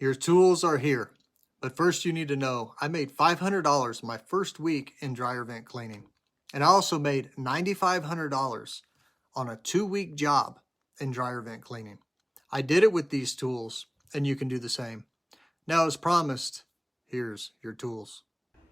Your tools are here, but first you need to know I made $500 my first week in dryer vent cleaning. And I also made $9,500 on a 2-week job in dryer vent cleaning. I did it with these tools, and you can do the same. Now, as promised, here's your tools.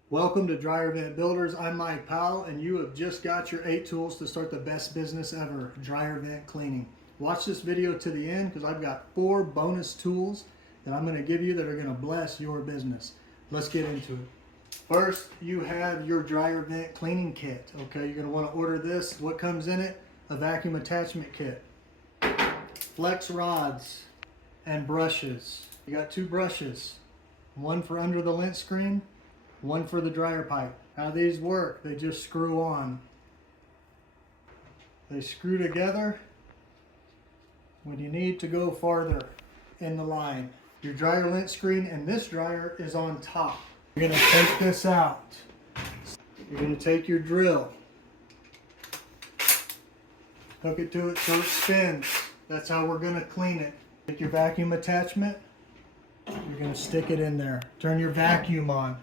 Welcome to Dryer Vent Builders. I'm Mike Powell, and you have just got your 8 tools to start the best business ever, dryer vent cleaning. Watch this video to the end because I've got 4 bonus tools that I'm going to give you that are going to bless your business. Let's get into it. First, you have your dryer vent cleaning kit. Okay, you're going to want to order this. What comes in it? A vacuum attachment kit, flex rods, and brushes. You got 2 brushes, one for under the lint screen, one for the dryer pipe. How these work, they just screw on. They screw together when you need to go farther in the line. Your dryer lint screen and this dryer is on top. You're going to take this out. You're going to take your drill, hook it to it so it spins. That's how we're going to clean it. Take your vacuum attachment. You're going to stick it in there. Turn your vacuum on.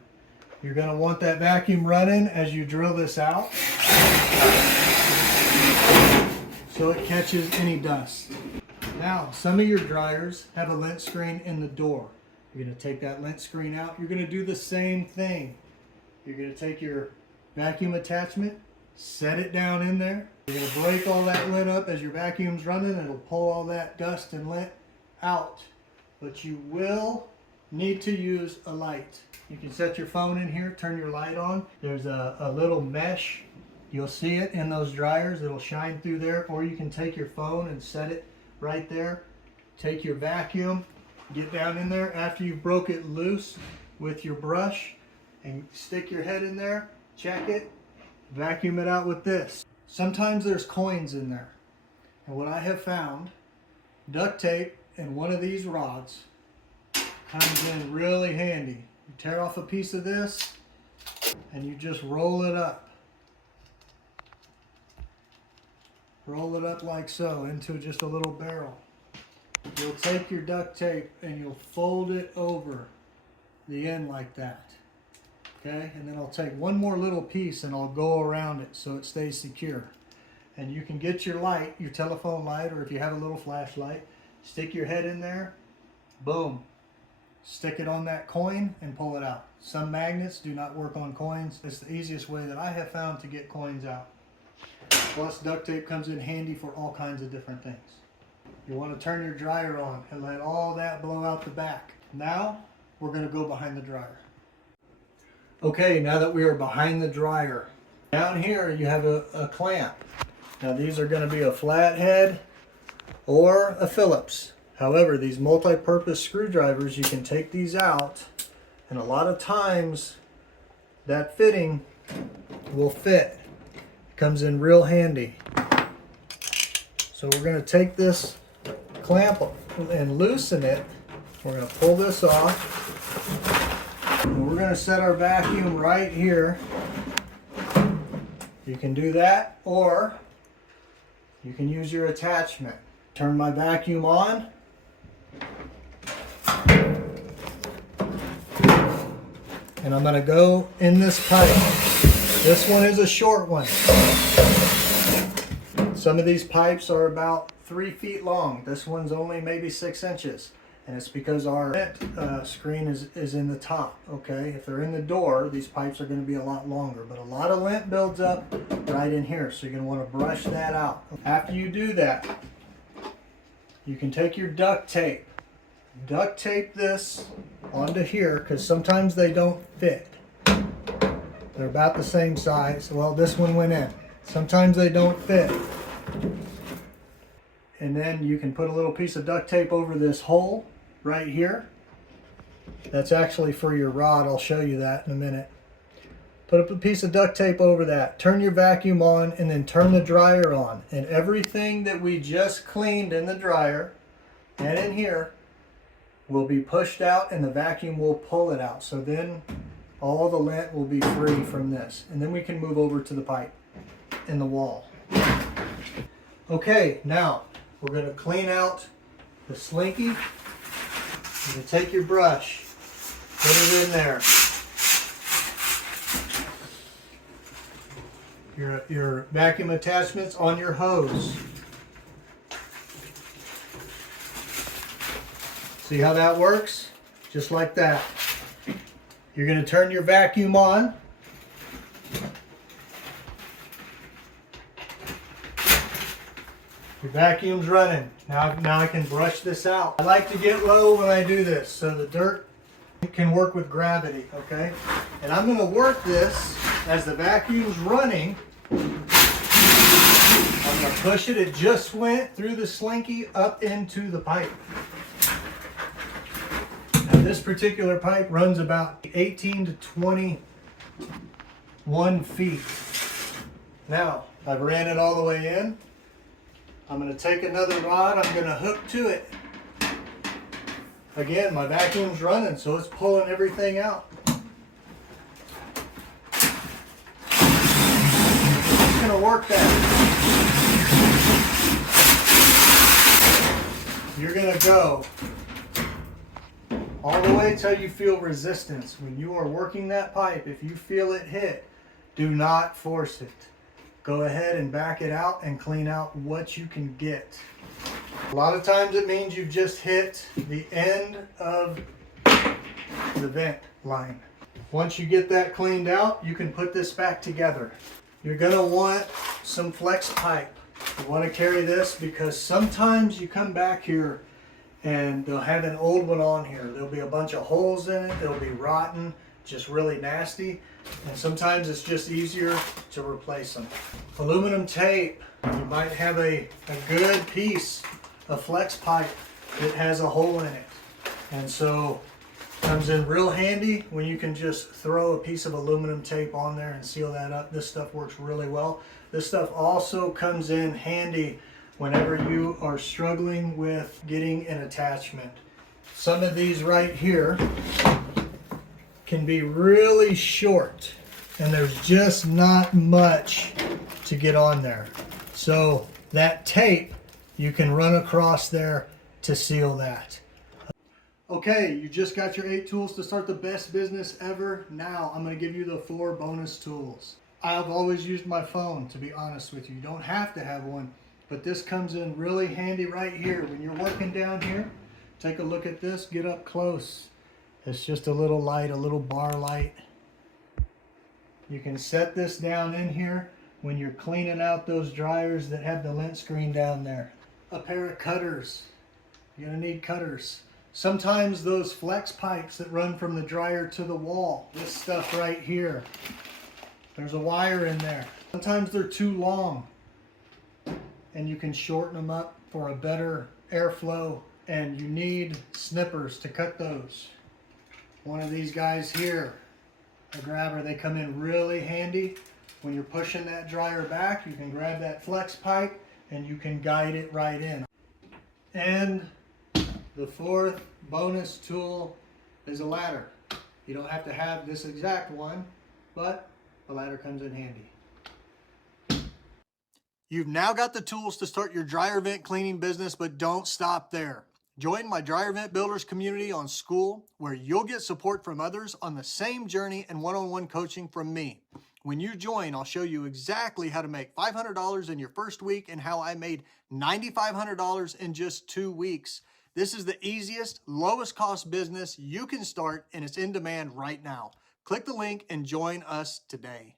You're going to want that vacuum running as you drill this out so it catches any dust. Now, some of your dryers have a lint screen in the door. You're going to take that lint screen out. You're going to do the same thing. You're going to take your vacuum attachment, set it down in there. You're going to break all that lint up as your vacuum's running. It'll pull all that dust and lint out. But you will need to use a light. You can set your phone in here, turn your light on. There's a little mesh. You'll see it in those dryers. It'll shine through there. Or you can take your phone and set it right there. Take your vacuum, get down in there after you've broke it loose with your brush and stick your head in there, check it, vacuum it out with this. Sometimes there's coins in there. And what I have found, duct tape and one of these rods comes in really handy. You tear off a piece of this and you just roll it up. Roll it up like so into just a little barrel. You'll take your duct tape and you'll fold it over the end like that. Okay, and then I'll take one more little piece and I'll go around it so it stays secure. And you can get your light, your telephone light, or if you have a little flashlight, stick your head in there, boom. Stick it on that coin and pull it out. Some magnets do not work on coins. It's the easiest way that I have found to get coins out. Plus, duct tape comes in handy for all kinds of different things. You want to turn your dryer on and let all that blow out the back. Now, we're going to go behind the dryer. Okay, now that we are behind the dryer, down here you have a clamp. Now these are going to be a flathead or a Phillips. However, these multi-purpose screwdrivers, you can take these out, and a lot of times that fitting will fit. It comes in real handy. So we're going to take this clamp and loosen it. We're going to pull this off. And we're going to set our vacuum right here. You can do that, or you can use your attachment. Turn my vacuum on. And I'm going to go in this pipe. This one is a short one. Some of these pipes are about 3 feet long. This one's only maybe 6 inches. And it's because our vent screen is in the top, okay? If they're in the door, these pipes are going to be a lot longer. But a lot of lint builds up right in here, so you're going to want to brush that out. After you do that, you can take your duct tape this onto here, because sometimes they don't fit. They're about the same size. Well, this one went in. Sometimes they don't fit. And then you can put a little piece of duct tape over this hole right here. That's actually for your rod. I'll show you that in a minute. Put up a piece of duct tape over that. Turn your vacuum on and then turn the dryer on. And everything that we just cleaned in the dryer and in here will be pushed out, and the vacuum will pull it out. So then all the lint will be free from this. And then we can move over to the pipe in the wall. Okay, now we're going to clean out the slinky You can take your brush, put it in there. Your vacuum attachments on your hose. See how that works? Just like that. You're going to turn your vacuum on. Your vacuum's running. Now I can brush this out. I like to get low when I do this so the dirt can work with gravity, okay? And I'm going to work this as the vacuum's running. I'm going to push it. It just went through the slinky up into the pipe. Now this particular pipe runs about 18 to 21 feet. Now I've ran it all the way in. I'm going to take another rod, I'm going to hook to it. Again, my vacuum's running, so it's pulling everything out. It's going to work that. You're going to go all the way till you feel resistance. When you are working that pipe, if you feel it hit, do not force it. Go ahead and back it out and clean out what you can get. A lot of times it means you've just hit the end of the vent line. Once you get that cleaned out, you can put this back together. You're going to want some flex pipe. You want to carry this because sometimes you come back here and they'll have an old one on here. There'll be a bunch of holes in it. They'll be rotten, just really nasty. And sometimes it's just easier to replace them. Aluminum tape. You might have a good piece of flex pipe that has a hole in it. And so it comes in real handy when you can just throw a piece of aluminum tape on there and seal that up. This stuff works really well. This stuff also comes in handy whenever you are struggling with getting an attachment. Some of these right here can be really short and there's just not much to get on there. So that tape you can run across there to seal that. Okay, you just got your 8 tools to start the best business ever. Now I'm going to give you the 4 bonus tools. I've always used my phone, to be honest with you. You don't have to have one, but this comes in really handy right here. When you're working down here, take a look at this, get up close. It's just a little light, a little bar light. You can set this down in here when you're cleaning out those dryers that have the lint screen down there. A pair of cutters. You're gonna need cutters. Sometimes those flex pipes that run from the dryer to the wall, this stuff right here, there's a wire in there. Sometimes they're too long and you can shorten them up for a better airflow, and you need snippers to cut those. One of these guys here, a grabber, they come in really handy. When you're pushing that dryer back, you can grab that flex pipe and you can guide it right in. And the 4th bonus tool is a ladder. You don't have to have this exact one, but a ladder comes in handy. You've now got the tools to start your dryer vent cleaning business, but don't stop there. Join my Dryer Vent Builders community on School, where you'll get support from others on the same journey and one-on-one coaching from me. When you join, I'll show you exactly how to make $500 in your first week and how I made $9,500 in just 2 weeks. This is the easiest, lowest cost business you can start, and it's in demand right now. Click the link and join us today.